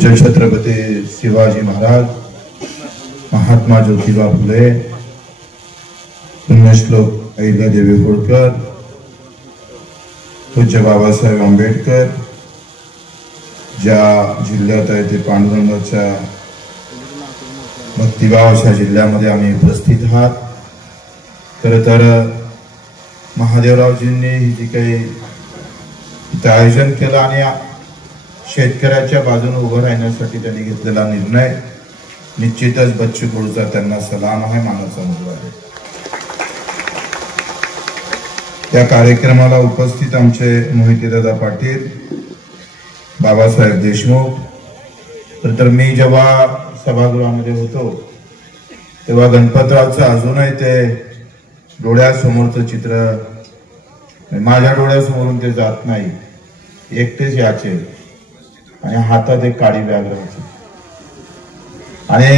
पूज्य छत्रपती शिवाजी महाराज, महात्मा ज्योतिबा फुले, पुण्यश्लोक अहिल्यादेवी होळकर, पूज्य बाबासाहेब आंबेडकर, ज्या जिल्ह्यात आहे ते पांडुरंगाच्या भक्तिभाव अशा जिल्ह्यामध्ये आम्ही उपस्थित आहात। खरं तर महादेवरावजींनी ही जी काही इथं आयोजन केलं आणि शेतकऱ्याच्या बाजूने उभं राहण्यासाठी त्यांनी घेतलेला निर्णय निश्चितच बच्चू कडूचा त्यांना सलाम आहे, मानाचा मुलगा आहे। या कार्यक्रमाला उपस्थित आमचे मोहितेदादा पाटील, बाबासाहेब देशमुख, तर मी जेव्हा सभागृहामध्ये होतो तेव्हा गणपतरावचं अजूनही ते डोळ्यासमोरचं चित्र माझ्या डोळ्यासमोरून ते जात नाही, एकटेच याचे आणि हातात एक काळी बॅग राहायची आणि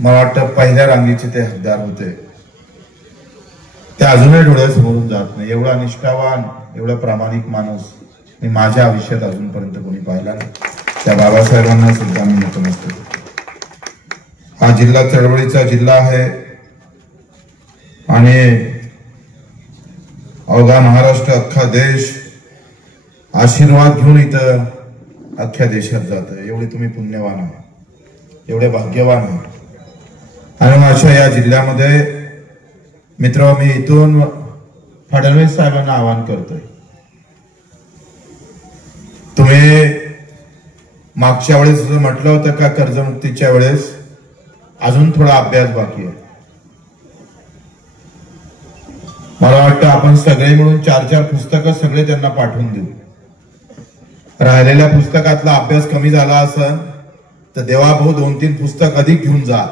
मला वाटतं पहिल्या रांगेचे ते हद्दार होते, ते अजूनही डोळ्यासमोरून जात नाही। एवढा निष्ठावान, एवढा प्रामाणिक माणूस मी माझ्या आयुष्यात अजूनपर्यंत कोणी पाहिला नाही। त्या बाबासाहेबांना सुद्धा मी नतमस्तक होतो। हा जिल्हा चळवळीचा जिल्हा आहे आणि अवघा महाराष्ट्र, अख्खा देश आशीर्वाद घेऊन इथं अख्ख्या देशात जातं। एवढे तुम्ही पुण्यवान आहात, एवढे भाग्यवान आहात। आणि अशा या जिल्ह्यामध्ये मित्र, मी इथून फडणवीस साहेबांना आवाहन करतोय, तुम्ही मागच्या वेळेस असं म्हटलं होतं का कर्जमुक्तीच्या वेळेस अजून थोडा अभ्यास बाकी आहे। मला वाटतं आपण सगळे मिळून 4-4 पुस्तकं सगळे त्यांना पाठवून देऊ। राहिलेल्या पुस्तकातला अभ्यास कमी झाला असेल तर देवाभाऊ 2-3 पुस्तक अधिक घेऊन जा,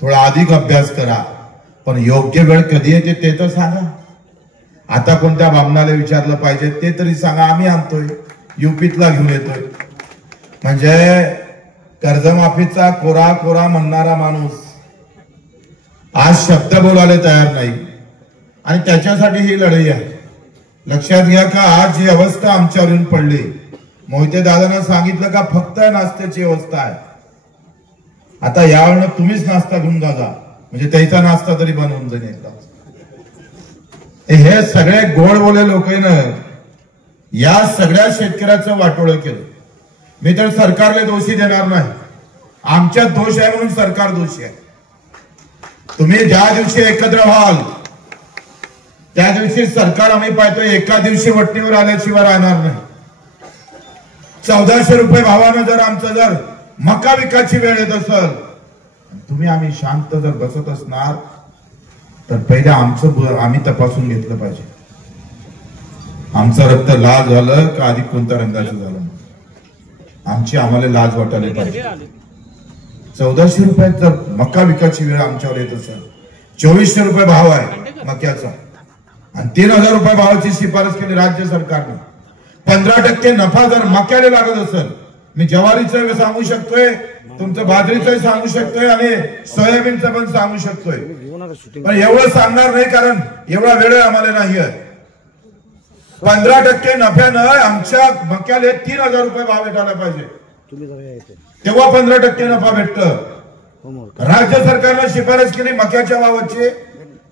थोडा अधिक अभ्यास करा, पण योग्य वेळ कधी येते ते तर सांगा। आता कोणत्या बामणाला विचारलं पाहिजे ते तरी सांगा, आम्ही आणतोय, युपीतला घेऊन येतोय। म्हणजे कर्जमाफीचा कोरा कोरा म्हणणारा माणूस आज शब्द बोलायला तयार नाही आणि त्याच्यासाठी ही लढाई आहे। लक्षात घ्या का आज जी अवस्था आमच्यावर येऊन पडली, मोहिते दादांना सांगितलं का फक्त नाश्त्याची व्यवस्था आहे, आता यावेळेला तुम्हीच नाश्ता घेऊन जा, म्हणजे त्याचा नाश्ता तरी बनवून जाईल एकदा। हे सगळे गोड बोले लोकांना या सगळ्या शेतकऱ्याचं वाटोळं केलं। मी तर सरकारला दोषी देणार नाही, आमच्यात दोष आहे म्हणून सरकार दोषी आहे। तुम्ही ज्या दिवशी एकत्र व्हाल त्या दिवशी सरकार आम्ही पाहतो एका दिवशी वटणीवर आल्याशिवाय राहणार नाही। 1400 रुपये भावानं जर मका विकायची वेळ येत असेल, तुम्ही आम्ही शांत जर बसत असणार तर पहिले आम्ही तपासून घेतलं पाहिजे, आमचं रक्त लाल झालं का अधिक कोणत्या रंगाचं झालं, आमची आम्हाला लाज वाटायला पाहिजे। 1400 रुपयात जर मका विकायची वेळ आमच्यावर येत असेल, 2400 रुपये भाव आहे मक्याचा आणि 3000 रुपये भावाची शिफारस केली राज्य सरकारने, 15% नफा जर मक्याला लागत असेल, मी ज्वारीचं सांगू शकतोय, तुमचं बाजरीचं सांगू शकतोय आणि सोयाबीनचं पण सांगू शकतोय, पण एवढं सांगणार नाही कारण एवढा वेळ आम्हाला नाही आहे। 15% नफ्यानं आमच्या मक्याला 3000 रुपये भाव भेटायला पाहिजे, तेव्हा 15% नफा भेटत। राज्य सरकारनं शिफारस केली मक्याच्या भावाची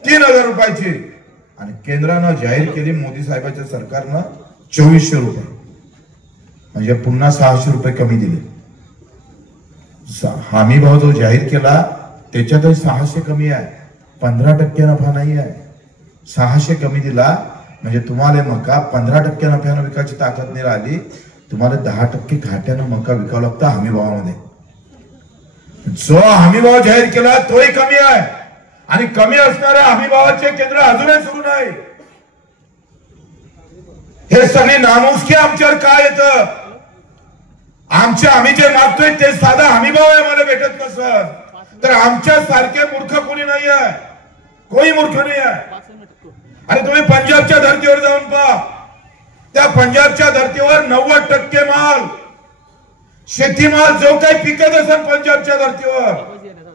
3000 रुपयाची आणि केंद्रानं जाहीर केली मोदी साहेबांच्या सरकारनं 2400 रुपये, म्हणजे पुन्हा 600 रुपये कमी दिले। हमी भाव जो जाहीर केला त्याच्यातही 600 कमी आहे, 15% नफा नाही आहे, 600 कमी दिला म्हणजे तुम्हाला मका 15% नफ्यानं विकायची ताकद नाही राहिली, तुम्हाला 10% घाट्यानं मका विकावं लागतं हमी भावामध्ये। जो हमी भाव जाहीर केला तोही कमी आहे आणि कमी असणाऱ्या हमी भावाचे केंद्र अजूनही सुरू नाही। हे सगळी नामुष्की आमच्यावर काय येतं, आम्ही जे मागतोय ते साधा हमी भाव आम्हाला भेटत नसत तर आमच्या सारखे मूर्ख कोणी नाही आहे, कोणी मूर्ख नाही आहे। आणि तुम्ही पंजाबच्या धर्तीवर जाऊन पहा, त्या पंजाबच्या धर्तीवर 90% माल शेतीमाल जो काही पिकत असेल पंजाबच्या धर्तीवर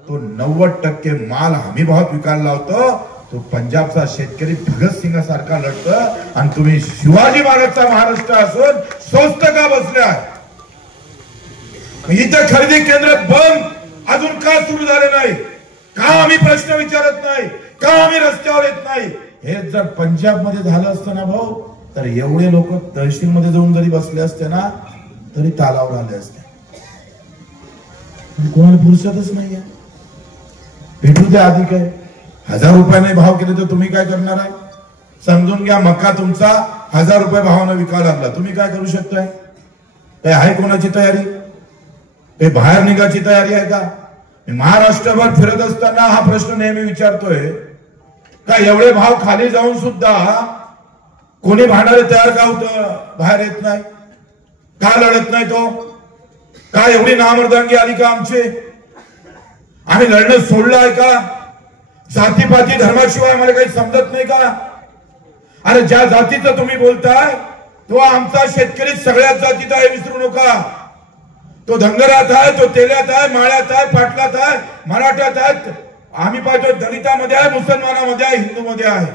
तो 90% माल हमी भावात विकायला लावतो, तो पंजाबचा शेतकरी भगतसिंग सारखा लढतो आणि तुम्ही शिवाजी महाराजचा महाराष्ट्र असून स्वस्त का बसल्या। इथं खरेदी केंद्र बंद अजून का सुरू झाले नाही? का आम्ही प्रश्न विचारत नाही? का आम्ही रस्त्यावर येत नाही? हे जर पंजाब मध्ये झालं असतं ना भाऊ, तर एवढे लोक तहसील मध्ये जाऊन जरी बसले असते ना तरी तालावर आले असते. कोणाला फुरसतच नाहीये. भेटू द्या अधिक आहे. 1000 रुपयाने भाव केले तर तुम्ही काय करणार आहे? समजून घ्या, मका तुमचा 1000 रुपये भावानं विकायला लागला, तुम्ही काय करू शकताय? काय आहे कोणाची तयारी? ते बाहेर निघायची तयारी आहे का? महाराष्ट्रभर फिरत असताना हा प्रश्न नेहमी विचारतोय का एवढे भाव खाली जाऊन सुद्धा कोणी भांडायला तयार का होतं? बाहेर येत नाही का? लढत नाही तो का? एवढी नामर्दांगी आली का आमची? आम्ही लढणं सोडलं आहे का? जातीपाती धर्माशिवाय आम्हाला काही समजत नाही का? अरे ज्या जातीचं तुम्ही बोलताय तो आमचा शेतकरी सगळ्याच जातीचा आहे, विसरू नका. तो धनगरात आहे, तो तेल्यात आहे, माळ्यात आहे, पाटलात आहे, मराठ्यात आहे, आम्ही पाहतो दलितामध्ये आहे, मुसलमानामध्ये आहे, हिंदूमध्ये आहे.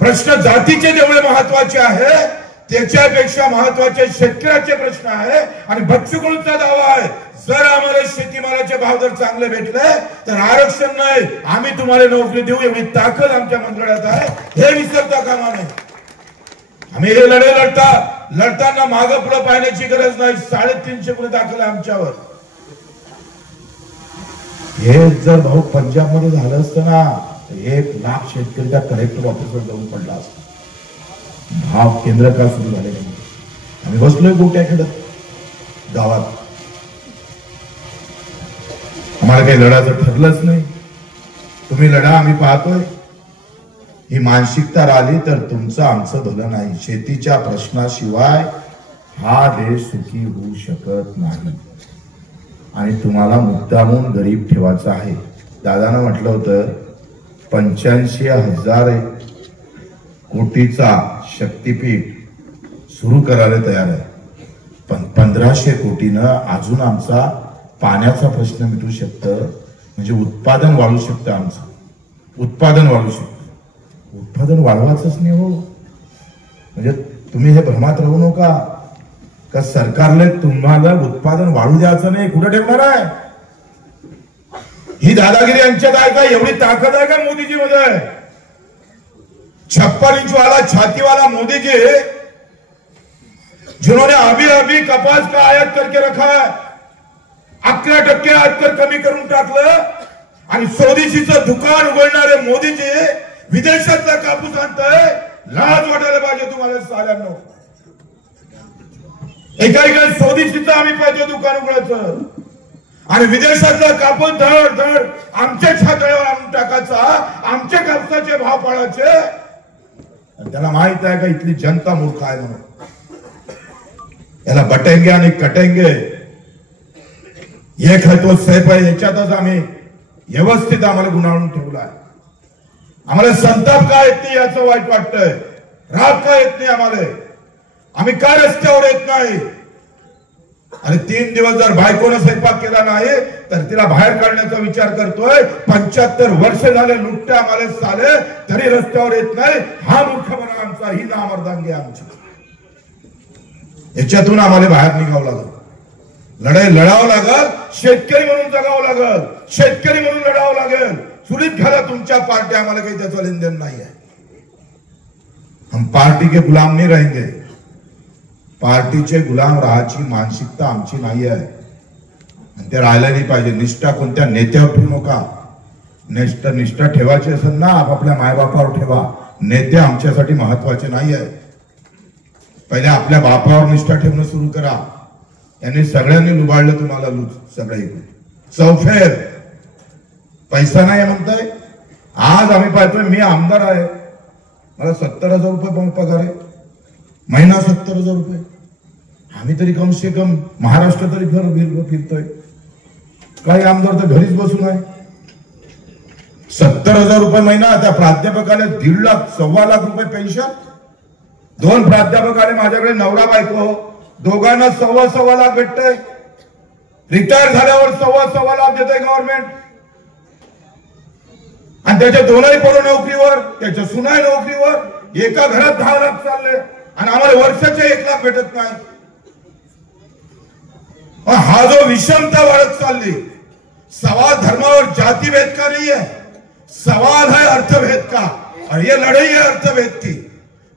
प्रश्न जातीचे जेवढे महत्वाचे आहे त्याच्यापेक्षा महत्वाचे शेतकऱ्याचे प्रश्न आहे. आणि बच्चूकडूंचा दावा आहे जर आम्हाला शेतीमालाचे भाव जर चांगले भेटले तर आरक्षण नाही, आम्ही तुम्हाला नोकरी देऊ, एवढी ताकद आमच्या मंत्र्यात आहे. हे विसरता कामा नये. आम्ही हे लढे लढताना मागं पुढे पाहण्याची गरज नाही. 350 गुन्हे दाखल आहे आमच्यावर. हे जर भाऊ पंजाब मध्ये झालं असतं ना, 1 लाख शेतकरी त्या कलेक्टर ऑफिसवर जाऊन पडला असता. भाव केंद्र का सुरू झाले नाही? आम्ही बसलोय गोट्या खेळत गावात. आम्हाला काही लढायचं ठरलंच नाही. तुम्ही लढा, आम्ही पाहतोय. ही मानसिकता राहिली तर तुमचं आमचं भलं नाही. शेतीच्या प्रश्नाशिवाय हा देश सुखी होऊ शकत नाही. आणि तुम्हाला मुद्दामून गरीब ठेवायचा आहे. दादानं म्हटलं होतं 85,000 कोटीचा शक्तीपीठ सुरू करायला तयार आहे, पण 1500 कोटीनं अजून आमचा पाण्याचा प्रश्न मिटू शकतं. म्हणजे उत्पादन वाढू शकतं. आमचं उत्पादन वाढू शकतं. उत्पादन वाढवायचंच नाही हो. म्हणजे तुम्ही हे भ्रमात राहू नका का सरकारने तुम्हाला उत्पादन वाढू द्यायचं नाही. कुठे ठेवणार आहे? ही दादागिरी यांच्यात आहे का? एवढी ताकद आहे का मोदीजी मध्ये? 56 इंच वाला छाती वाला मोदी जी जिन्होंने अभी कपास का आयात करके रखा है, 11% आयात कर कमी करून टाकलं. आणि स्वदेशीचं दुकान उघडणारे मोदीजी विदेशातला कापूस आणताय. लाज वाटायला पाहिजे तुम्हाला साऱ्यांना. एका स्वदेशीचं आम्ही पाहिजे दुकान उघडायचं आणि विदेशातला कापूस धड धड आमच्या छातळ्यावर आणून टाकायचा, आमच्या कापसाचे भाव पाडायचे. त्याला माहित आहे का इथली जनता मूर्ख आहे म्हणून. याला बटेंगे आणि कटेंगे एक है तो सैफ आहे. याच्यातच आम्ही व्यवस्थित आम्हाला गुणावून ठेवला आहे. आम्हाला संताप का येत नाही याचं वाईट वाटतंय. राग का येत नाही आम्हाला? आम्ही का रस्त्यावर येत नाही? आणि 3 दिवस जर बायकोनं स्वयंपाक केला नाही तर तिला बाहेर काढण्याचा विचार करतोय. 75 वर्ष झाले लुटते आम्हाला साले, तरी रस्त्यावर येत नाही. हा मूर्खपणा आमचा, ही नामर्दांगी आमची. याच्यातून आम्हाला बाहेर निघावं लागल. लढाई लढावं लागल. शेतकरी म्हणून जगावं लागल. शेतकरी म्हणून लढावं लागेल. चुलीत घाला तुमच्या पार्टी, आम्हाला काही त्याचं लेनदेन नाही आहे. हम पार्टी के गुलाम नहीं रहेंगे. पार्टीचे गुलाम राहायची मानसिकता आमची नाही आहे. ते राहायला नाही पाहिजे. निष्ठा कोणत्या नेत्यावर ठेवू नका. निष्ठा ठेवायची असेल ना आपापल्या मायबापावर ठेवा. नेते आमच्यासाठी महत्वाचे नाही आहे. पहिले आपल्या बापावर निष्ठा ठेवणं सुरू करा. यांनी सगळ्यांनी लुबाडलं तुम्हाला. सगळे चौफेर पैसा नाही म्हणताय. आज आम्ही पाहतोय, मी आमदार आहे, मला 70,000 रुपये पगार आहे महिना. 70,000 रुपये. आम्ही तरी कम से कम महाराष्ट्र तरी फिरतोय. काही आमदार तर घरीच बसून आहे. 70,000 रुपये महिना. त्या प्राध्यापकाला 1.5 लाख 1.25 लाख रुपये पेन्शन. 2 प्राध्यापक आले माझ्याकडे, नवरा बायको, दोघांना 1.25 लाख भेटतंय. रिटायर झाल्यावर 1.25 लाख देतंय गव्हर्नमेंट. आणि त्याच्या 2ही पोरं नोकरीवर, त्याच्या सुनाई नोकरीवर. एका घरात 10 लाख चालले आणि आम्हाला वर्षाचे 1 लाख भेटत नाही. हा जो विषमता वाढत चालली, सवाल धर्मावर जातिभेद का नहीं है, सवाल है अर्थभेद का, और ये लड़ाई है अर्थभेद की।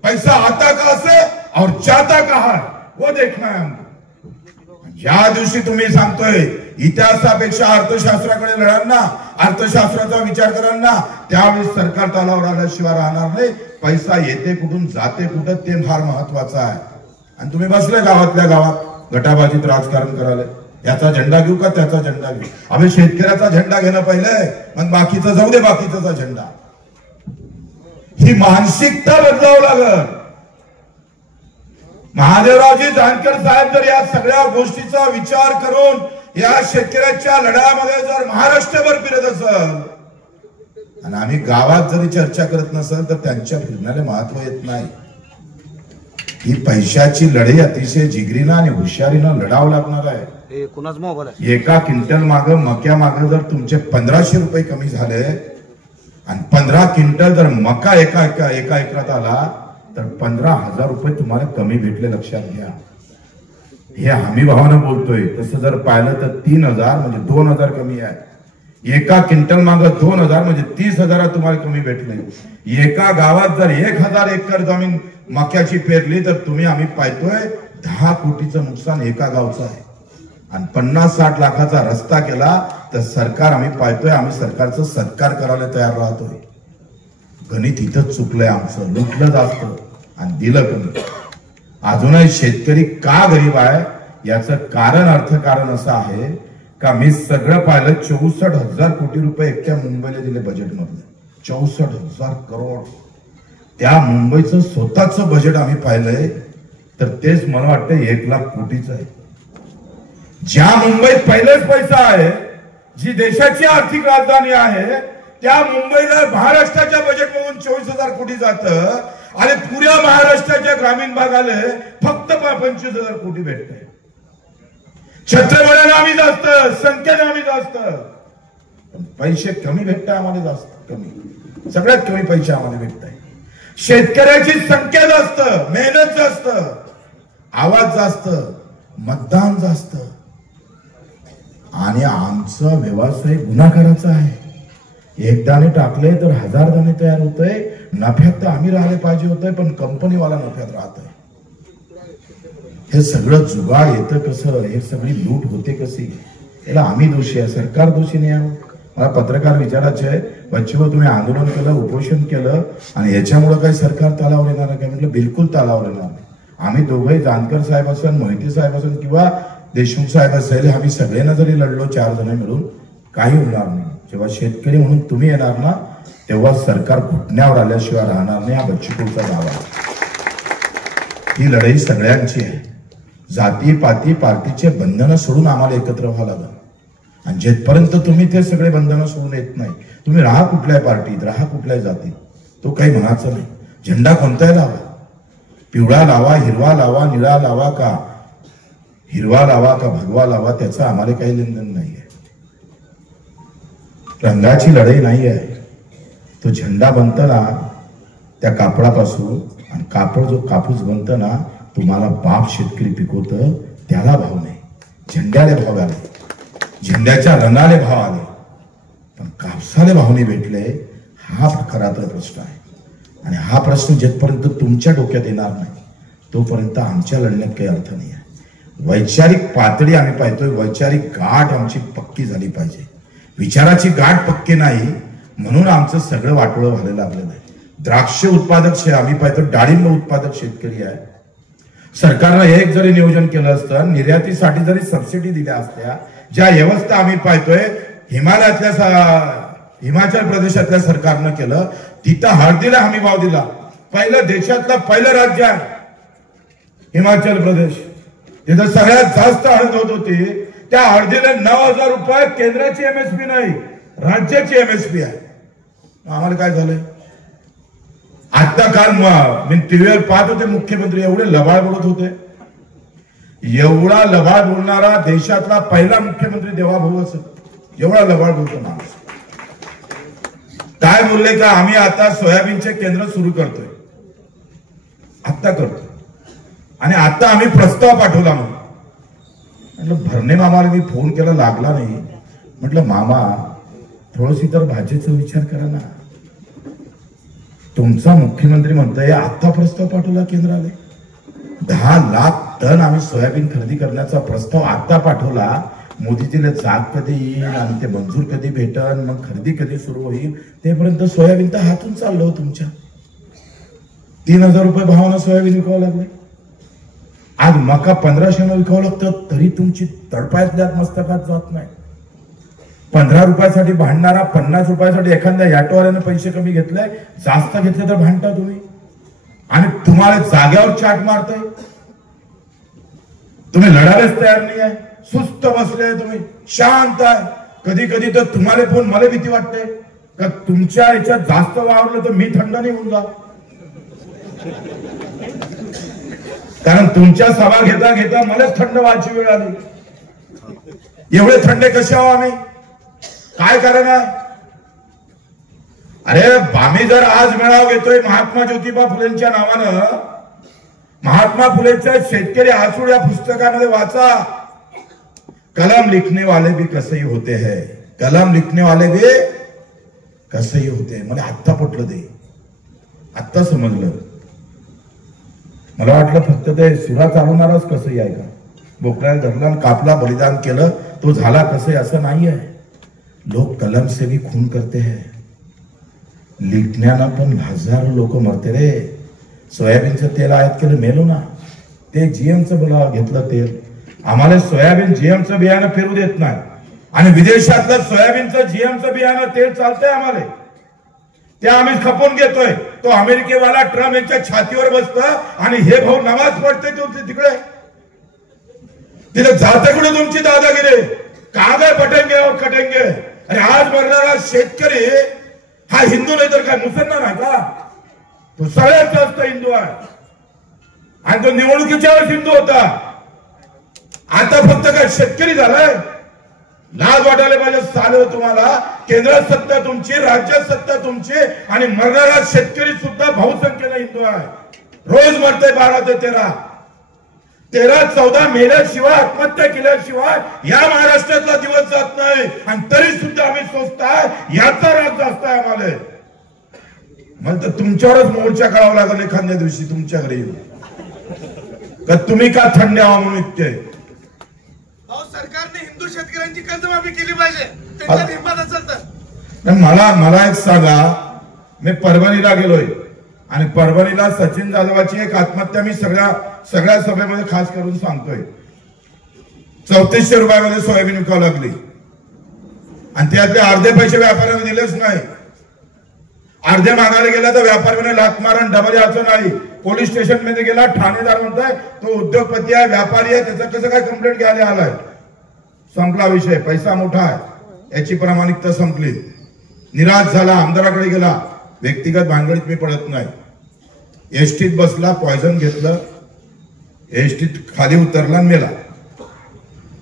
पैसा आता कहां से और जाता कहां है वो देखना है हमको। ज्या दिवशी तुम्ही सांगतोय इतिहासापेक्षा अर्थशास्त्राकडे लढांना, अर्थशास्त्राचा विचार करांना, त्यावेळी सरकार तालावर आल्याशिवाय राहणार नाही। पैसा येते कुठून जाते कुठं ते फार महत्वाचं आहे। आणि तुम्ही बसले गावातल्या गावात गटाबाजीत राजकारण करायला, याचा झेंडा घेऊ का त्याचा झेंडा घेऊ? अबे शेतकऱ्याचा झेंडा घेणं पहिले, मग बाकीचं जाऊ दे, बाकीचा झेंडा। ही मानसिकता बदलावं लागल। महादेवरावजी जानकर साहेब जर या सगळ्या गोष्टीचा विचार करून या शेतकऱ्याच्या लढ्यामध्ये जर महाराष्ट्रभर फिरत असेल आणि आम्ही गावात जरी चर्चा करत नसेल तर त्यांच्या फिरण्याला महत्व येत नाही। ही पैशाची लढाई अतिशय जिगरीनं आणि हुशारीनं लढावं लागणार आहे। कुणाच मोबाईल आहे? एका क्विंटल मागे मक्या मागे जर तुमचे 1500 रुपये कमी झाले आणि 15 क्विंटल जर मका एका एकरात आला तर 15,000 रुपये तुम्हाला कमी भेटले, लक्षात घ्या। हे हमी भावानं बोलतोय, तसं जर पाहिलं तर 3,000 म्हणजे 2,000 कमी आहे। एका क्विंटल मागे 2,000 म्हणजे 30,000 तुम्हाला कमी भेटले। एका गावात जर 1,000 एकर जमीन मक्याची पेरली तर तुम्ही आम्ही पाहतोय 10 कोटीचं नुकसान एका गावचं आहे। आणि 50-60 लाखाचा रस्ता केला तर सरकार आम्ही पाहतोय, आम्ही सरकारचं सत्कार करायला तयार राहतोय। गणित इथंच चुकलंय आमचं, लुटलं जास्त आणि दिलं कमी। अजूनही शेतकरी का गरीब आहे याचं कारण अर्थकारण असं आहे का मी सगळं पाहिलं, 64,000 कोटी रुपये एकट्या मुंबईला दिले बजेटमधले, 64,000 करोड। त्या मुंबईचं स्वतःचं बजेट आम्ही पाहिलंय तर तेच मला वाटतं 1 लाख कोटीचं आहे। ज्या मुंबईत पहिलेच पैसा आहे, जी देशाची आर्थिक राजधानी आहे, त्या मुंबईला महाराष्ट्राच्या बजेटमधून 24,000 कोटी जातं आणि पुऱ्या महाराष्ट्राच्या ग्रामीण भागाला फक्त 25,000 कोटी भेटतंय। छत्रपतीला आम्ही जास्त, संख्येने आम्ही जास्त, पैसे कमी भेटताय आम्हाला, जास्त कमी, सगळ्यात कमी पैसे आम्हाला भेटताय। शेतकऱ्याची संख्या जास्त, मेहनत जास्त, आवाज जास्त, मतदान जास्त, आणि आमचा व्यवसाय गुन्हागाराचा आहे। एक दाणे टाकले तर 1000 दाणे तयार होतंय। नफ्यात तर आम्ही राहिले पाहिजे होतंय, पण कंपनीवाला नफ्यात राहतोय। हे सगळं जुगाड येतं कसं, हे सगळी लूट होते कशी, याला आम्ही दोषी आहे, सरकार दोषी नाही आहे। मला पत्रकार विचारायचे आहे, बच्चूभाऊ तुम्ही आंदोलन केलं, उपोषण केलं आणि याच्यामुळे काही सरकार तालावर येणार नाही का? म्हटलं बिलकुल तालावर येणार नाही। आम्ही दोघंही, जानकर साहेब असेल, मोहिते साहेब असेल किंवा देशमुख साहेब असेल, आम्ही सगळ्यांना जरी लढलो 4 जण मिळून, काही होणार नाही। जेव्हा शेतकरी म्हणून तुम्ही येणार ना तेव्हा सरकार घुटण्यावर आल्याशिवाय राहणार नाही, हा बच्चूभाऊचा दावा। ही लढाई सगळ्यांची आहे। जाती पाती पार्टीचे बंधनं सोडून आम्हाला एकत्र व्हावं लागेल। आणि जेपर्यंत तुम्ही ते सगळे बंधनं सोडून येत नाही, तुम्ही राहा कुठल्याही पार्टीत, राहा कुठल्याही जातीत, तो काही म्हणायचं नाही। झेंडा कोणताही लावा, पिवळा लावा, हिरवा लावा, निळा लावा का हिरवा लावा का भगवा लावा, त्याचं आम्हाला काही लेनदेन नाहीये। रंगाची लढाई नाही आहे। तो झेंडा बनतो ना त्या कापडापासून, आणि कापड जो कापूस बनतो ना तुम्हाला बाप शेतकरी पिकवतं, त्याला भाव नाही। झेंड्याला भाव आले, झेंड्याच्या रंगाले भाव आले, पण कापसाले भाव नाही भेटले। हा खरातर प्रश्न आहे आणि हा प्रश्न जेपर्यंत तुमच्या डोक्यात येणार नाही तोपर्यंत आमच्या लढण्यात काही अर्थ नाही आहे। वैचारिक पातळी आम्ही पाहतोय, वैचारिक गाठ आमची पक्की झाली पाहिजे। विचाराची गाठ पक्की नाही म्हणून आमचं सगळं वाटोळं व्हायला लागलं नाही। द्राक्ष उत्पादक आम्ही पाहतो, डाळिंब उत्पादक शेतकरी आहे। सरकारनं एक जरी नियोजन केलं असतं, निर्यातीसाठी जरी सबसिडी दिल्या असत्या, ज्या व्यवस्था आम्ही पाहतोय हिमाचल प्रदेशातल्या सरकारनं केलं, तिथं हळदीला हमी भाव दिला। पहिलं देशातलं पहिलं राज्य आहे हिमाचल प्रदेश, तिथं सगळ्यात जास्त हळद होत होती। त्या हळदीला 9,000 रुपये केंद्राची एमएसपी नाही, राज्याची एमएसपी आहे। आम्हाला काय झालंय? आता काल मी टीव्हीवर पाहत होते, मुख्यमंत्री एवढे लबाड बोलत होते, एवढा लबाड बोलणारा देशातला पहिला मुख्यमंत्री देवाभाऊ असेल, एवढा लबाड बोलतो माणूस। काय बोलले का आम्ही आता सोयाबीनचे केंद्र सुरू करतोय, आता करतोय, आणि आता आम्ही प्रस्ताव पाठवला म्हणून म्हटलं भरणे मामाला मी फोन केला, लागला नाही. म्हटलं मामा थोडीशी तर भाजीचा विचार करा ना. तुमचा मुख्यमंत्री म्हणतोय आता प्रस्ताव पाठवला केंद्राला, 10 लाख टन आम्ही सोयाबीन खरेदी करण्याचा प्रस्ताव आता पाठवला. मोदीजीला जाग कधी येईल आणि ते मंजूर कधी भेटन, मग खरेदी कधी सुरू होईल, तेपर्यंत सोयाबीन तर हातून चाललं हो तुमच्या. 3000 रुपये भावानं सोयाबीन विकावं लागले. आज मका 1500 विकावं लागतं, तरी तुमची तडपायतल्या मस्तकात जात नाही. 15 रुपयासाठी भांडणारा 50 रुपयासाठी एखाद्या ऑटोवाल्याने पैसे कमी घेतले, जास्त घेतले तर भांडता तुम्ही. आणि तुम्हाला जाग्यावर चाट मारताय. तुम्ही लढायलाच तयार नाही आहे, सुस्त बसले तुम्ही, शांत आहे. कधी कधी तर तुम्हाला पण मला भीती वाटते का तुमच्या याच्यात जास्त वावरलं तर मी थंड नाही होऊन जा. कारण तुमच्या सभा घेता घेता मलाच थंड व्हायची वेळ आली. एवढे थंडे कसे आहो आम्ही, काय कारण आहे? अरे आम्ही जर आज मेळावा घेतोय महात्मा ज्योतिबा फुलेंच्या नावानं, महात्मा फुलेंच्या शेतकरी आसूड या पुस्तकामध्ये वाचा. कलम लिखने वाले भी कसे होते हैं, कलम लिखने वाले भी कसे होते. मला आत्ता पटलं, ते आत्ता समजलं. मला वाटलं फक्त ते सुरा चालवणारच कसं आहे का, बोकड्याला धरला कापला बलिदान केलं तो झाला कसं, असं नाही आहे. लोक कलम से भी खून करते हैं. लिखण्यानं पण हजारो लोक मरते रे. सोयाबीनचं तेल आयात केलं, मेलो ना. ते जीएमचं बोला घेतलं तेल. आम्हाला सोयाबीन जीएमचं बियाणं फिरू देत नाही, आणि विदेशातलं सोयाबीनचं जीएमचं बियाणं तेल चालतंय आम्हाला, ते आम्ही खपून घेतोय. तो अमेरिकेवाला ट्रम्प यांच्या छातीवर बसतं आणि हे भाऊ नमाज पडते तिकडे. तिथे जाते कुठे तुमची दादागिरी, कागद पटेंगे और कटेंगे. अरे आज मरणारा शेतकरी हा हिंदू नाही तर काय मुसलमान आहे का? तो सगळ्यात जास्त हिंदू आहे, आणि तो निवडणुकीच्या वेळेस हिंदू होता. आता फक्त काय शेतकरी झालाय? लाज वाटायला पाहिजे साले तुम्हाला. केंद्रात सत्ता तुमची, राज्यात सत्ता तुमची, आणि मरणारा शेतकरी सुद्धा बहुसंख्येने हिंदू आहे. रोज मरते 12 ते 13-14 मेल्याशिवाय, आत्महत्या केल्याशिवाय या महाराष्ट्रातला दिवस जात नाही. आणि तरी सुद्धा आम्ही सोचताय याचा राग जास्त आहे आम्हाला. मग तर तुमच्यावरच मोर्चा काढावा लागेल एखाद्या दिवशी तुमच्या घरी येऊन, का तुम्ही का थंड आवा म्हणून इतके. सरकारने हिंदू शेतकऱ्यांची कर्जमाफी केली पाहिजे, त्यांच्यात हिंमत असेल तर. मला एक सांगा, मी परभणीला गेलोय, आणि परभणीला सचिन जाधवाची एक आत्महत्या मी सगळ्या सभेमध्ये खास करून सांगतोय. 3400 रुपयामध्ये सोयाबीन विकावं लागली, आणि त्यातले अर्धे पैसे व्यापाऱ्याने दिलेच नाही. अर्धे मागायला गेला तर व्यापाऱ्याने लाथ मारण डबल याचं नाही. पोलीस स्टेशन मध्ये गेला, ठाणेदार म्हणताय तो उद्योगपती आहे, व्यापारी आहे, त्याचं कसं काय कंप्लेंट घ्यायला आलाय. संपला विषय, पैसा मोठा आहे, याची प्रामाणिकता संपली. निराश झाला, आमदाराकडे गेला. व्यक्तिगत भानगडीत मी पडत नाही. एसटीत बसला, पॉयझन घेतलं, एसटीत खाली उतरला, मेला.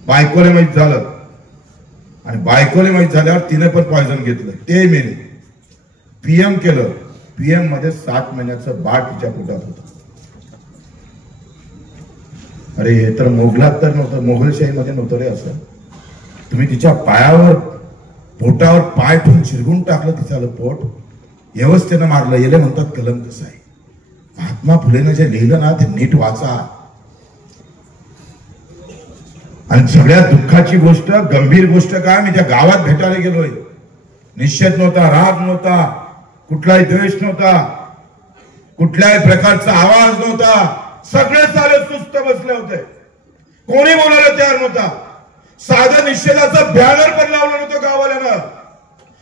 बायकोले माहीत झालं, आणि बायकोले माहीत झाल्यावर तिने पण पॉयझन घेतलं, ते मेले. पीएम केलं, पीएम मध्ये 7 महिन्याचं बाळ तिच्या पोटात होतं. अरे हे तर मोगलात तर नव्हतं, मोगलशाहीमध्ये नव्हतं रे असं. तुम्ही तिच्या पायावर, पोटावर पाय ठेवून चिरगून टाकलं तिचं पोट, व्यवस्थेनं मारलं. येले म्हणतात कलम कसं आहे. महात्मा फुलेनं जे लिहिलं ना ते नीट वाचा. आणि सगळ्यात दुःखाची गोष्ट, गंभीर गोष्ट काय, मी त्या गावात भेटायला गेलोय. निषेध नव्हता, राग नव्हता, कुठलाही द्वेष नव्हता, कुठल्याही प्रकारचा आवाज नव्हता. सगळे सारे सुस्त बसले होते, कोणी बोलायला तयार नव्हता. साधं निषेधाचा बॅनर पण लावलं नव्हतं गावाल्यानं.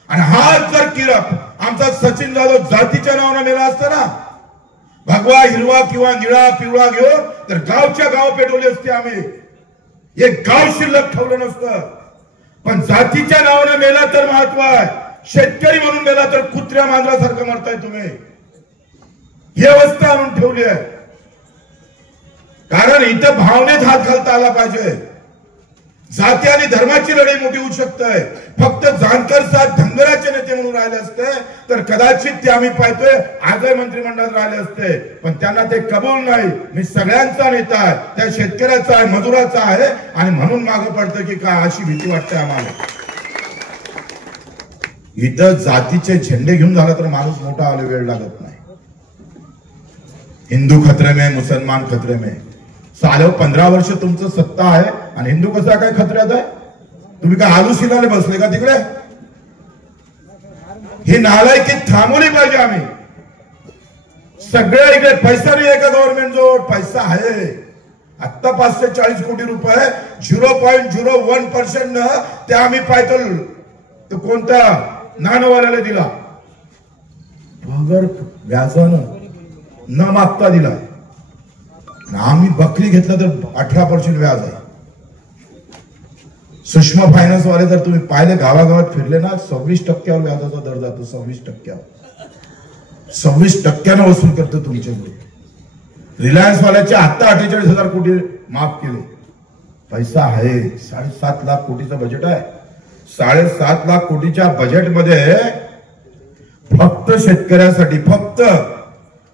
आणि हाच जर किरप आमचा सचिन जाधव जातीच्या नावानं मेला असता ना, भगवा हिरवा किंवा निळा पिवळा घेऊन, तर गावच्या गाव पेटवले असते आम्ही. एक गाव शिल्लक ठेवलं नसतं. पण जातीच्या नावानं मेला तर महत्व आहे, शेतकरी म्हणून मेला तर कुत्र्या मांजरासारखं मरताय तुम्ही. ही अवस्था आणून ठेवली आहे. कारण इथं भावनेत हात घालता आला पाहिजे. जाती आणि धर्माची लढाई मोठी होऊ शकते. फक्त जानकर साहेब धनगराचे नेते म्हणून राहिले असते तर कदाचित ते आम्ही पाहतोय आजही मंत्रिमंडळात राहिले असते. पण त्यांना ते कबूल नाही. मी सगळ्यांचा नेता आहे, त्या शेतकऱ्याचा आहे, मजुराचा आहे आणि म्हणून मागं पडतं की काय अशी भीती वाटते आम्हाला. इथं जातीचे झेंडे घेऊन झाला तर माणूस मोठा आला वेळ लागत नाही. हिंदू खतरे में, मुसलमान खतरे में. साले 15 वर्ष तुमचं सत्ता आहे आणि हिंदू कसा काय खतऱ्यात आहे? तुम्ही काय आलू शिलाले बसले का तिकडे? ही नालायकी थांबवली पाहिजे. आम्ही सगळ्या इकडे पैसा नाही आहे का गव्हर्नमेंट जवळ? पैसा आहे. आता 540 कोटी रुपये 0.01% ते आम्ही पाहतो तो कोणत्या नानवाल्याला दिला, बगर व्याजानं न मागता दिला. आम्ही बकरी घेतला तर 18% व्याज आहे. सुषमा फायनान्स वाले जर तुम्ही पाहिले गावागावात फिरले ना 26% व्याजाचा दर जातो. 26% वसूल करतो तुमच्याकडे. रिलायन्स वाल्याचे आता 48,000 कोटी माफ केले. पैसा आहे. 7.5 लाख कोटीचं बजेट आहे. 7.5 लाख कोटीच्या बजेटमध्ये फक्त शेतकऱ्यासाठी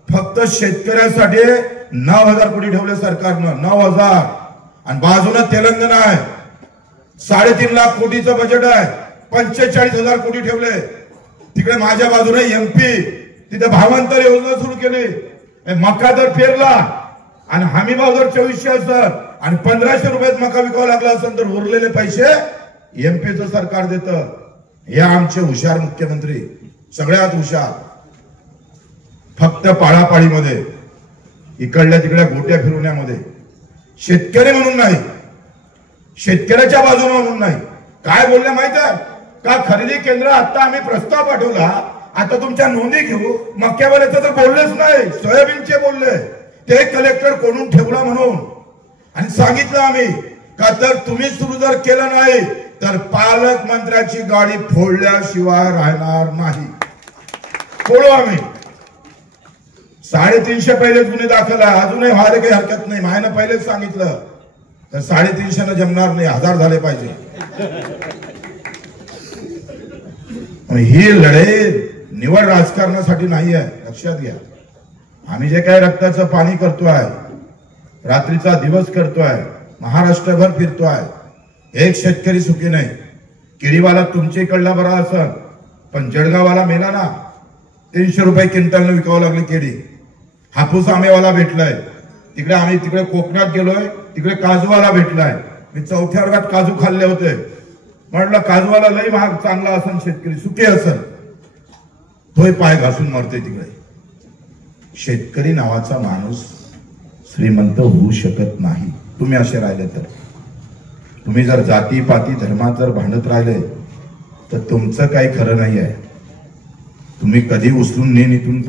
फक्त शेतकऱ्यासाठी 9,000 कोटी ठेवले सरकारनं. 9,000. आणि बाजूला तेलंगणा आहे 3.5 लाख कोटीचं बजेट आहे. 45,000 कोटी ठेवले. तिकडे माझ्या बाजूने MP तिथे भावांतर योजना सुरू केली. मका दर फेरला आणि हमी भाव जर 2400 असेल आणि 1500 रुपयात मका विकावा लागला असेल तर उरलेले पैसे MP सरकार देतं. हे आमचे हुशार मुख्यमंत्री, सगळ्यात हुशार. फक्त पाळापाळीमध्ये, इकडल्या तिकडल्या गोट्या फिरवण्यामध्ये. शेतकरी म्हणून नाही, शेतकऱ्याच्या बाजूने म्हणून नाही. काय बोलले माहित आहे का? खरेदी केंद्र आता आम्ही प्रस्ताव पाठवला, आता तुमच्या नोंदी घेऊ. मक्यावाल्याचं तर बोललेच नाही, सोयाबीनचे बोलले. ते कलेक्टर कोणून ठेवला म्हणून. आणि सांगितलं आम्ही का तर तुम्ही सुरू जर केलं नाही तर पालकमंत्र्याची गाडी फोडल्याशिवाय राहणार नाही. फोडू आम्ही. 350 पहिलेच गुन्हे दाखल आहे. अजूनही व्हायला काही हरकत नाही. मायनं पहिलेच सांगितलं तर 350 जमणार नाही, 1000 झाले पाहिजे. ही लढाई निवड राजकारणासाठी नाही आहे, लक्षात घ्या. आम्ही जे काही रक्ताचं पाणी करतोय, रात्रीचा दिवस करतोय, महाराष्ट्रभर फिरतोय, एक शेतकरी सुखी नाही. केळीवाला तुमच्या इकडला बरा असेल पण जळगाववाला मेला ना. 300 रुपये क्विंटलने विकावं लागले केळी. हापूस आंबेवाला भेटलाय तिकडे. आम्ही तिकडे कोकणात गेलोय, तिकडे काजूवाला भेटलाय. मी 4थ्या वर्गात काजू खाल्ले होते. म्हटलं काजूवाला लई महाग चांगला असेल, शेतकरी सुखी असेल, तोही पाय घासून मरते तिकडे. शेतकरी नावाचा माणूस श्रीमंत होऊ शकत नाही तुम्ही असे राहिले तर. तुम्ही जर जाती पाती धर्मात जर भांडत राहिले तर तुमचं काही खरं नाही आहे. तुम्ही कधी उचलून नेन इथून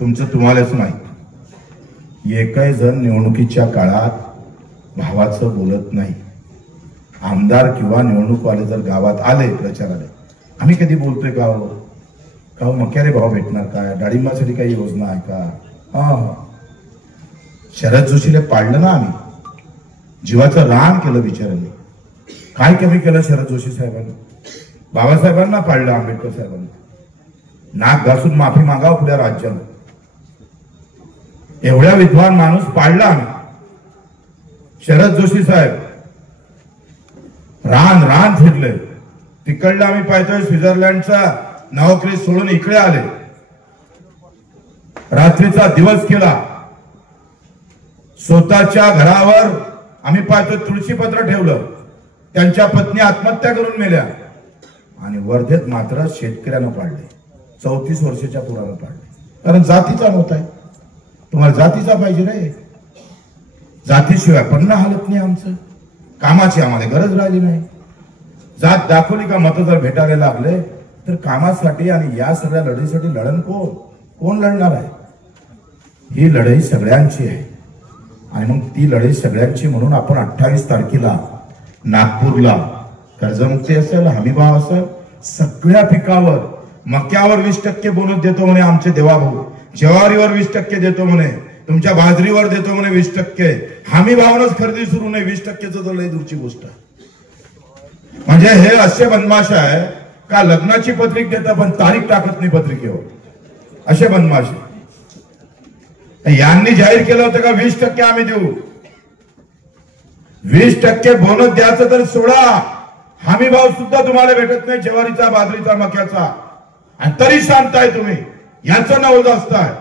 तुमचं तुम्हालाच माहित. एकही जण निवडणुकीच्या काळात भावाचं बोलत नाही. आमदार किंवा निवडणूकवाले जर गावात आले प्रचाराला, आम्ही कधी बोलतोय का हो मक्यारे भाव भेटणार काय, डाळिंबासाठी काही योजना आहे का? शरद जोशीला पाडलं ना आम्ही, जीवाचं रान केलं बिचारांनी. काय कमी केलं शरद जोशी साहेबांनी? बाबासाहेबांना पाडलं, आंबेडकर साहेबांना. नाक घासून माफी मागावं पुढ्या राज्यानं. एवढ्या विद्वान माणूस पाडला आम्ही. शरद जोशी साहेब रान फिरले. तिकडलं आम्ही पाहतोय स्वित्झर्लंडचा नोकरी सोडून इकडे आले. रात्रीचा दिवस केला. स्वतःच्या घरावर आम्ही पाहतोय तुळशीपत्र ठेवलं. त्यांच्या पत्नी आत्महत्या करून मेल्या. आणि वर्धेत मात्र शेतकऱ्यानं पाडले. 34 वर्षाच्या पोरानं पाडले. कारण जातीचा नव्हता आहे. तुम्हाला जातीचा पाहिजे रे. जातीशिवाय पण हालत नाही आमचं. कामाची आम्हाला गरज राहिली नाही. जात दाखवली का मत जर भेटायला लागले तर कामासाठी आणि या सगळ्या लढाईसाठी लढण कोण लढणार आहे? ही लढाई सगळ्यांची आहे. आणि मग ती लढाई सगळ्यांची म्हणून आपण 28 तारखेला नागपूरला कर्जमुक्ती असेल, हमीभाव असेल, सगळ्या पिकावर मक्यावर 20% बोनस देतो म्हणे आमचे देवाभाऊ. ज्वारीवर 20% देतो म्हणे, तुमच्या बाजरीवर देतो म्हणे 20%. हमी भावानच खरेदी सुरू नाही, 20% तर लय दूरची गोष्ट आहे. म्हणजे हे असे बदमाश आहे का लग्नाची पत्रिक देता पण तारीख टाकत नाही पत्रिकेवर, असे बदमाश. यांनी जाहीर केलं होतं का 20% आम्ही देऊ, 20% बोनस द्यायचं तर सोडा, हमी भाव सुद्धा तुम्हाला भेटत नाही ज्वारीचा, बाजरीचा, मक्याचा, आणि तरी शांताय तुम्ही. याचं नवल असताय.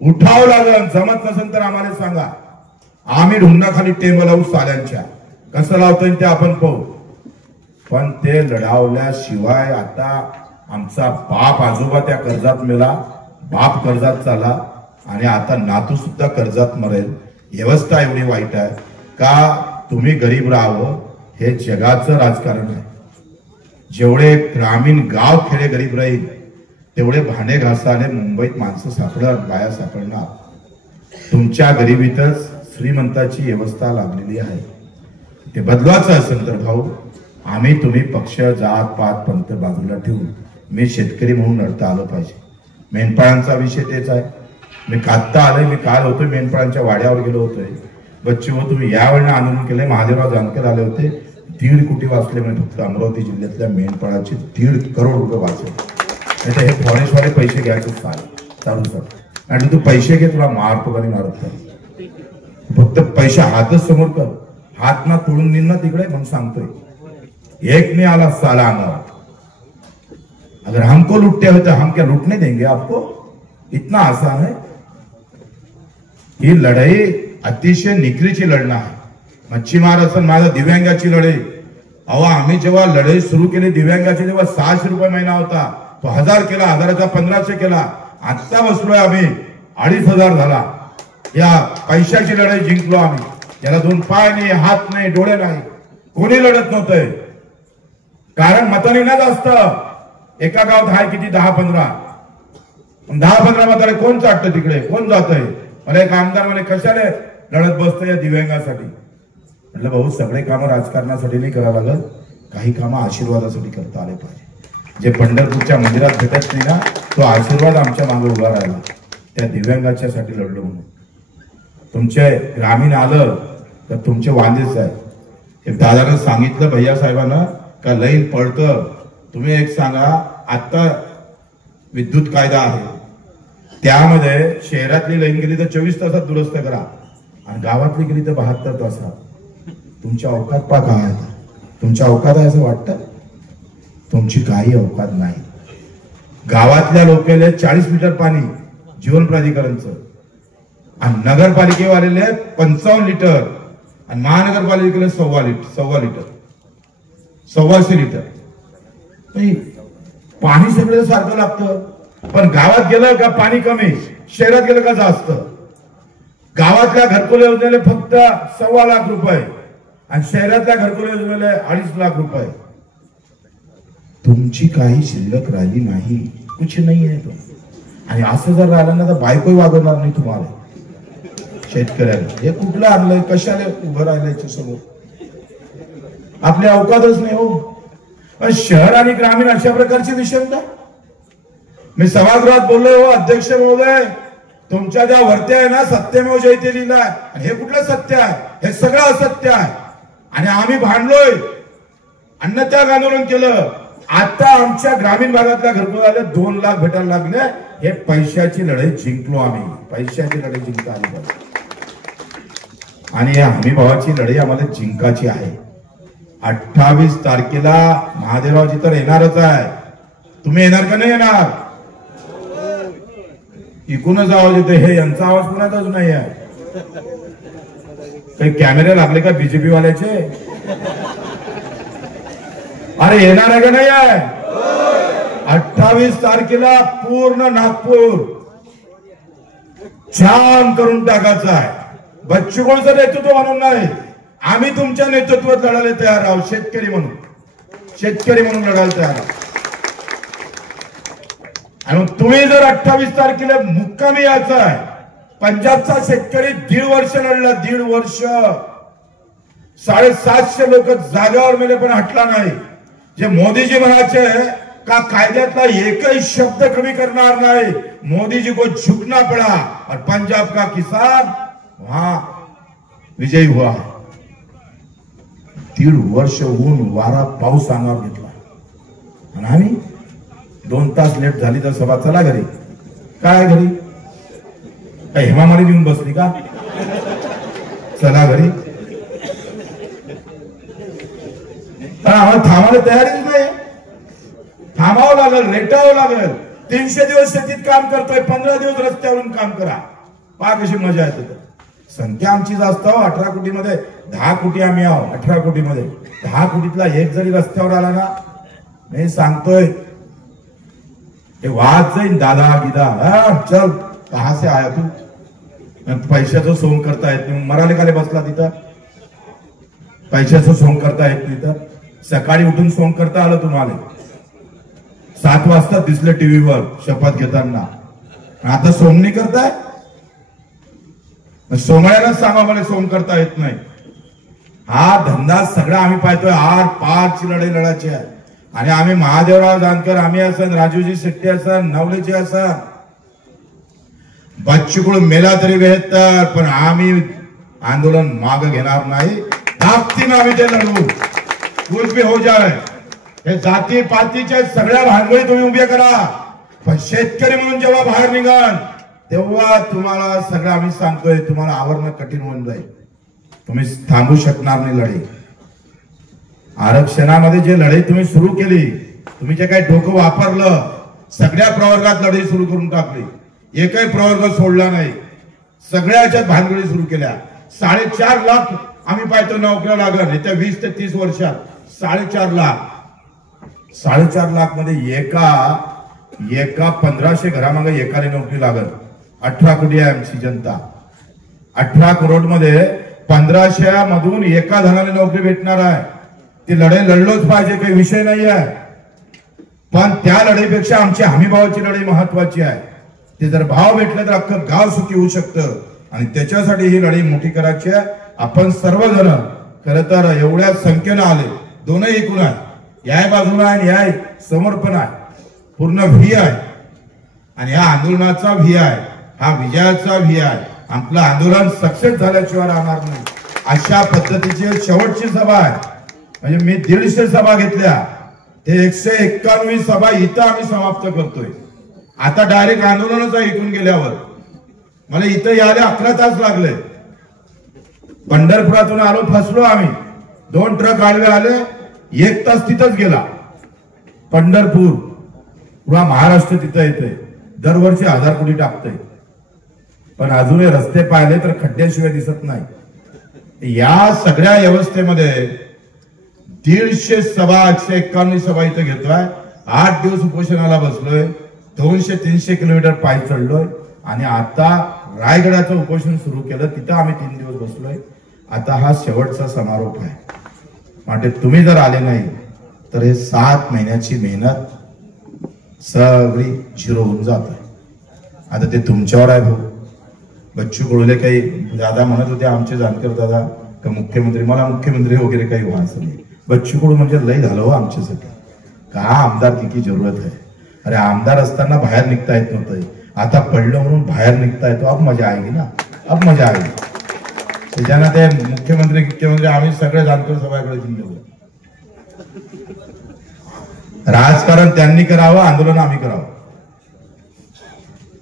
उठाव लागल, जमत नसेल तर आम्हाला सांगा, आम्ही ढुंगाखाली टेबल लावू साल्यांच्या, कसं लावतोय ते आपण पाहू. पण ते लढावल्याशिवाय आता आमचा बाप आजोबा त्या कर्जात मेला, बाप कर्जात चाला, आणि आता नातू सुद्धा कर्जात मरेल. व्यवस्था एवढी वाईट आहे का तुम्ही गरीब राहावं हे जगाचं राजकारण आहे. जेवढे ग्रामीण गाव खेडे गरीब राहील तेवढे भांडे घासाले मुंबईत माणसं सापडणार, बाया सापडणार. तुमच्या गरिबीतच श्रीमंताची व्यवस्था लागलेली आहे. ते बदलवायचं असेल तर भाऊ, आम्ही तुम्ही पक्ष, जात पात, पंथ बाजूला ठेवून मी शेतकरी म्हणून लढता आलं पाहिजे. मेंढपाळांचा विषय तेच आहे. मी कात्ता आलोय, मी काल होतोय मेंढपाळांच्या वाड्यावर गेलो होतोय. बच्चू हो, तुम्ही यावेळेला आंदोलन केलंय. महादेवराव जानकर आले होते, 1.5 कोटी वाचले म्हणजे फक्त अमरावती जिल्ह्यातल्या मेंढपाळाचे 1.5 करोड रुपये वाचले. नाही हे फॉरेस्टवाले पैसे घ्यायचे चालू सर, आणि तू पैसे घे, तुला मारतो का मारत कर. फक्त पैसे हातच समोर कर, हात ना तोडून देईन ना तिकडे म्हणून सांगतोय. एक नहीं आला साला आंगा, अगर हमको लुटते हो तो हम क्या लुटने देंगे आपको, इतना आसान है. ही लढाई अतिशय निकरीची लढणं आहे. मच्छीमार असेल, माझा दिव्यांगाची लढाई. अहो आम्ही जेव्हा लढाई सुरू केली दिव्यांगाची, तेव्हा 600 रुपये महिना होता, तो 1000 केला, 1000चा 1500 केला. आता बसलोय आम्ही 2500 झाला. या पैशाची लढाई जिंकलो आम्ही. याला 2 पाय नाही, हात नाही, डोळे नाही, कोणी लढत नव्हतंय. कारण मताने ना जास्त, एका गावात आहे किती 10-15 मताने कोण चाटतं तिकडे, कोण जातंय. मला एक आमदार म्हणे कशाला लढत बसतं या दिव्यांगासाठी. म्हटलं भाऊ, सगळे कामं राजकारणासाठी नाही करावं लागत, काही कामं आशीर्वादासाठी करता आले पाहिजे. जे पंढरपूरच्या मंदिरात भेटत नाही ना, तो आशीर्वाद आमच्या मागे उभा राहिला, त्या दिव्यांगाच्या साठी लढलो म्हणून. तुमचे ग्रामीण आलं तर तुमचे वांदेच आहे. एक दादानं सांगितलं भैया साहेबांना का लाईन पडतं. तुम्ही एक सांगा, आता विद्युत कायदा आहे, त्यामध्ये शहरातली लाईन गेली तर 24 तासात दुरुस्त करा, आणि गावातली गेली तर 72 तासात. तुमच्या अवकात पा काय आहे, तुमच्या अवकात आहे असं वाटतं? तुमची काही अवकात नाही. गावातल्या लोकांना 40 लिटर पाणी जीवन प्राधिकरणचं, आणि नगरपालिकेवालेले 55 लिटर, आणि महानगरपालिकेला 1.25 लिटर, 1.25 लिटर. पाणी सगळं सारखं लागतं, पण गावात गेलं का पाणी कमी, शहरात गेलं का जास्त. गावातल्या घरकुल योजनेला फक्त 1.25 लाख रुपये, आणि शहरातल्या घरकुल योजनेला 2.5 लाख रुपये. तुमची काही शिल्लक राहिली नाही, कुछ नाही आहे तो. आणि असं जर राहिलं ना तर बायको वागवणार नाही तुम्हाला. शेतकऱ्याला हे कुठलं आणलंय, कशाला उभं राहिलं समोर, आपली अवकातच नाही हो. शहर आणि ग्रामीण अशा प्रकारची विषमता. मी सभागृहात बोललो, हो अध्यक्ष महोदय, तुमच्या ज्या वरत्या आहे ना, सत्यमेव जयते लिहिलाय, आणि हे कुठलं सत्य आहे, हे सगळं असत्य आहे. आणि आम्ही भांडलोय, अन्नत्याग आंदोलन केलं. आता आमच्या ग्रामीण भागातल्या घरकुलाला 2 लाख भेटायला लागले. हे पैशाची लढाई जिंकलो आम्ही, पैशाची लढाई जिंकता आली पाहिजे. आणि या हमी भावाची लढाई आम्हाला जिंकायची आहे. 28 तारखेला महादेवरावजी तर येणारच आहे. तुम्ही येणार का नाही येणार? इकूनच आवाज येते, हे यांचा आवाज कुणाचाच नाही आहे. काही कॅमेरे लागले का बीजेपी वाल्याचे? अरे येणार आहे का नाही आहे? 28 तारखेला पूर्ण नागपूर जाम करून टाकायचं आहे. बच्चू कडूचं नेतृत्व म्हणून नाही, आम्ही तुमच्या नेतृत्वात लढायला तयार आहोत. शेतकरी म्हणून लढायला तयार आहोत. आणि तुम्ही जर 28 तारखेला मुक्कामी यायचं आहे. पंजाबचा शेतकरी 1.5 वर्ष लढला, 1.5 वर्ष. 750 लोक जागेवर मेले पण हटला नाही. जे मोदीजी म्हणायचे का कायद्यातला एकही शब्द कमी करणार नाही, मोदीजी को झुकना पड़ा, और पंजाब का किसान वहां विजयी हुआ. 1.5 वर्ष ऊन वारा पाऊस अंगावर घेतला आणि आम्ही 2 तास लेट झाली तर सभा चला घरी. काय घरी? काय हेमामाली घेऊन बसली का? चला घरी. पण आम्हाला थांबायला तयारीच नाही. थांबावं लागेल, रेटावं लागेल. 300 दिवस शेतीत काम करतोय, 15 दिवस रस्त्यावरून काम करा. पहा कशी मजा येते. संख्या आमची जास्त हो. 18 कोटीमध्ये 10 कोटी आम्ही आहो. 18 कोटीमध्ये 10 कोटीतला एक जरी रस्त्यावर आला ना, मी सांगतोय हे वाद जाईन. दादा गिदा चल कहा से आया तू? पैशाचं सोंग करता येत नाही. मराले काले बसला तिथं. पैशाचं सोंग करता येत नाही तर सकाळी उठून सोंग करता आलं तुम्हाला. 7 वाजता दिसले टीव्हीवर शपथ घेताना. आता सोंग नाही करताय. सोंगळ्यालाच सांगा मला सोंग करता येत नाही. हा धंदा सगळा आम्ही पाहतोय. आर पारची लढाई लढायची आहे. आणि आम्ही महादेवराव जानकर आम्ही असन, राजूजी शेट्टी असन, नवलेजी असन, बच्चूकडू मेला तरी बेहतर, पण आम्ही आंदोलन माग घेणार नाही. ताकदीनं आम्ही ते लढवू. कुछ भी हो जाए. हे जाती पातीच्या सगळ्या भानगडी तुम्ही उभे करा. पण शेतकरी म्हणून जेव्हा बाहेर निघाल तेव्हा तुम्हाला सगळं आम्ही सांगतोय तुम्हाला आवरणं कठीण होऊन जाईल. तुम्ही थांबू शकणार नाही लढाई. आरक्षणामध्ये जे लढाई तुम्ही सुरू केली, तुम्ही जे काही डोकं वापरलं, सगळ्या प्रवर्गात लढाई सुरू करून टाकली. एकही प्रवर्ग सोडला नाही. सगळ्याच्या भानगडी सुरू केल्या. 4.5 लाख आम्ही पाहतो नोकऱ्या लागल येत्या 20 ते 30 वर्षात. 4.5 लाख. 4.5 लाख मध्ये एका 1500 घरामागे एकाने नोकरी लागल. 18 कोटी आहे आमची जनता. 18 करोड मध्ये 1500 मधून एका जणाला नोकरी भेटणार आहे. ती लढाई लढलोच पाहिजे, काही विषय नाही आहे. पण त्या लढाईपेक्षा आमची हमीभावाची लढाई महत्वाची आहे. ते जर भाव भेटले तर अख्खं गाव सुखी होऊ शकतं. आणि त्याच्यासाठी ही लढाई मोठी करायची आहे. आपण सर्वजण खरं तर एवढ्या संख्येनं आले. दोनही एकूण आहे. या बाजूला आणि या समोर पण आहे. पूर्ण व्ही आहे. आणि हा आंदोलनाचा व्ही आहे. हा विजयाचा व्ही आहे. आपलं आंदोलन सक्सेस झाल्याशिवाय राहणार नाही. अशा पद्धतीची शेवटची सभा आहे. म्हणजे मी 150 सभा घेतल्या, ते 191 सभा इथं आम्ही समाप्त करतोय. आता डायरेक्ट आंदोलनच आहे. इथून गेल्यावर मला इथं यायला 11 तास लागले. पंढरपुरातून आलो, फसलो आम्ही. 2 ट्रक गाडवे आले, 1 तास तिथंच गेला. पंढरपूर पुरा महाराष्ट्र तिथं येते. दरवर्षी 1000 कोटी टाकतंय. पण अजूनही रस्ते पाहिले तर खड्ड्याशिवाय दिसत नाही. या सगळ्या व्यवस्थेमध्ये 150 सभा 151 सभा इथं घेतोय. 8 दिवस उपोषणाला बसलोय. 200-300 किलोमीटर पायी चढलोय. आणि आता रायगडाचं उपोषण सुरू केलं. तिथं आम्ही 3 दिवस बसलोय. आता हा शेवटचा समारोप आहे. म्हणजे तुम्ही जर आले नाही तर हे 7 महिन्याची मेहनत सगळी झिरो होऊन जात आहे. आता ते तुमच्यावर आहे भाऊ. बच्चू कडूले काही दादा म्हणत होते आमचे जानकर दादा का मुख्यमंत्री, मला मुख्यमंत्री वगैरे काही व्हायचं नाही. बच्चू कडू म्हणजे लय झालं हो आमच्यासाठी. का आमदार की जरूरत आहे. अरे आमदार असताना बाहेर निघता येत नव्हतं. आता पडलं म्हणून बाहेर निघता येतो. अब मजा आएगी ना, अब मजा आएगी. त्याच्यानं ते मुख्यमंत्री आम्ही सगळे जानकर सभाकडे जिंकलो. राजकारण त्यांनी करावं, आंदोलन आम्ही करावं.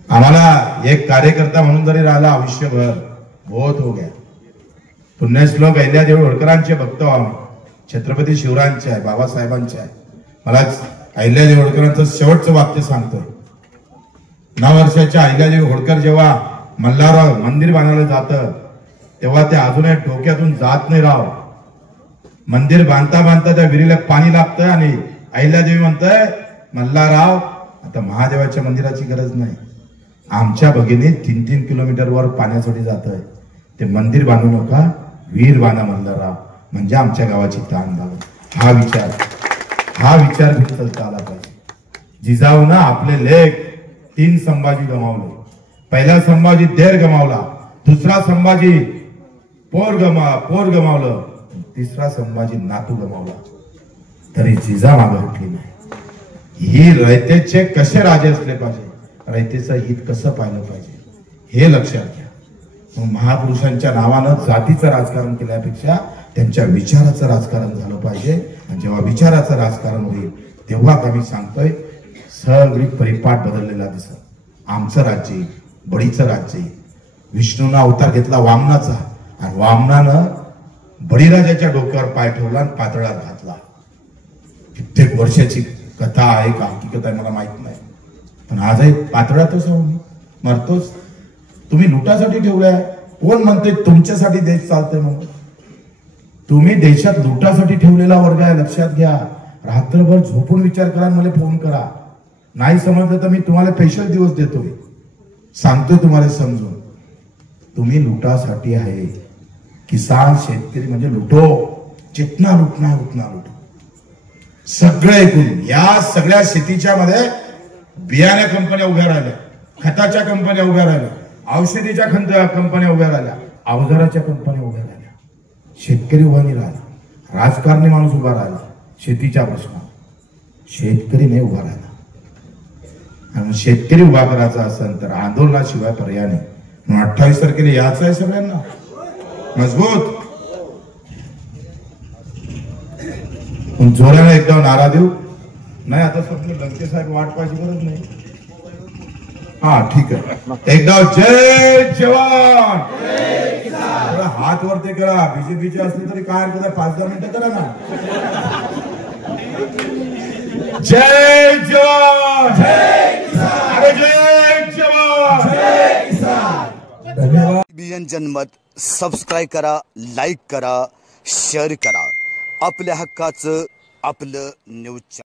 आम्हाला एक कार्यकर्ता म्हणून जरी राहिला आयुष्यभर बहुत हो गया. पुण्यश्लोक अहिल्यादेवी होळकरांचे भक्त आम्ही. छत्रपती शिवरायांचे आहे, बाबासाहेबांचे आहे. मला अहिल्यादेवी होळकरांचं शेवटचं वाक्य सांगतोय. 9 वर्षाच्या अहिल्यादेवी होळकर जेव्हा मल्हारराव मंदिर बांधायला जातं तेव्हा ते अजूनही डोक्यातून जात नाही राव. मंदिर बांधता बांधता त्या विहिरीला पाणी लागतं आणि अहिल्यादेवी म्हणतंय मल्हारराव आता महादेवाच्या मंदिराची गरज नाही. आमच्या भगिनी 3-3 किलोमीटर वर पाण्यासाठी जातोय. ते मंदिर बांधू नका, विहीर बांधा मल्हारराव, म्हणजे आमच्या गावाची ताण भागेल. हा विचार घेऊन चालता आला पाहिजे. जिजाऊनं आपले लेख 3 संभाजी गमावले. पहिला संभाजी देर गमावला, दुसरा संभाजी पोर गमावलं, तिसरा संभाजी नातू गमावला. तरी जिजा मागे हटली नाही. ही रयतेचे कसे राजे असले पाहिजे, रयतेचं हित कसं पाहिलं पाहिजे हे लक्षात घ्या. महापुरुषांच्या नावानं जातीचं राजकारण केल्यापेक्षा त्यांच्या विचाराचं राजकारण झालं पाहिजे. आणि जेव्हा विचाराचं राजकारण होईल तेव्हा आम्ही सांगतोय सगळी परिपाठ बदललेला दिसत. आमचं राज्य बळीचं राज्य. विष्णूनं अवतार घेतला वामनाचा आणि वामनानं बळीराजाच्या डोक्यावर पाय ठेवला आणि पातळात घातला. कित्येक वर्षाची कथा आहे का हकीकत आहे मला माहित नाही, पण आजही पातळातच मरतोच. तुम्ही लुटासाठी ठेवलाय. कोण म्हणते तुमच्यासाठी देश चालतोय म्हणून? तुम्ही देशात लुटासाठी ठेवलेला वर्ग आहे, लक्षात घ्या. रात्रभर झोपून विचार करा, मला फोन करा. नाही समजलं तर मी तुम्हाला स्पेशल दिवस देतोय, सांगतोय तुम्हाला समजून. तुम्ही लुटासाठी आहे. किसान शेतकरी म्हणजे लुटो, जितना लुटना है उतना लुटो. सगळं ऐकून या सगळ्या शेतीच्या मध्ये बियाण्या कंपन्या उभ्या राहिल्या, खताच्या कंपन्या उभ्या राहिल्या, औषधीच्या कंपन्या उभ्या राहिल्या, अवजाराच्या कंपन्या उभ्या राहिल्या. शेतकरी उभा नाही राहिला, राजकारणी माणूस उभा राहिला. शेतीच्या प्रश्नात शेतकरी नाही उभा राहिला. आणि शेतकरी उभा करायचा असेल तर आंदोलनाशिवाय पर्याय नाही. 28 तारखेला यायचं आहे सगळ्यांना मजबूत. जोराने एकदा नारा देऊ. नाही आता फक्त लंके साहेब वाट पाहायची गरज नाही. हा ठीक आहे. एकदा जय जवान. हात वरती करा. बीजेपीचे असले तरी काय हरकत आहे, 5-10 मिनिटं करा ना. जय जवान. अरे जय जवान. धन्यवाद. जनमत सबस्क्राईब करा, लाईक करा, शेअर करा. आपल्या हक्काचं आपलं न्यूज.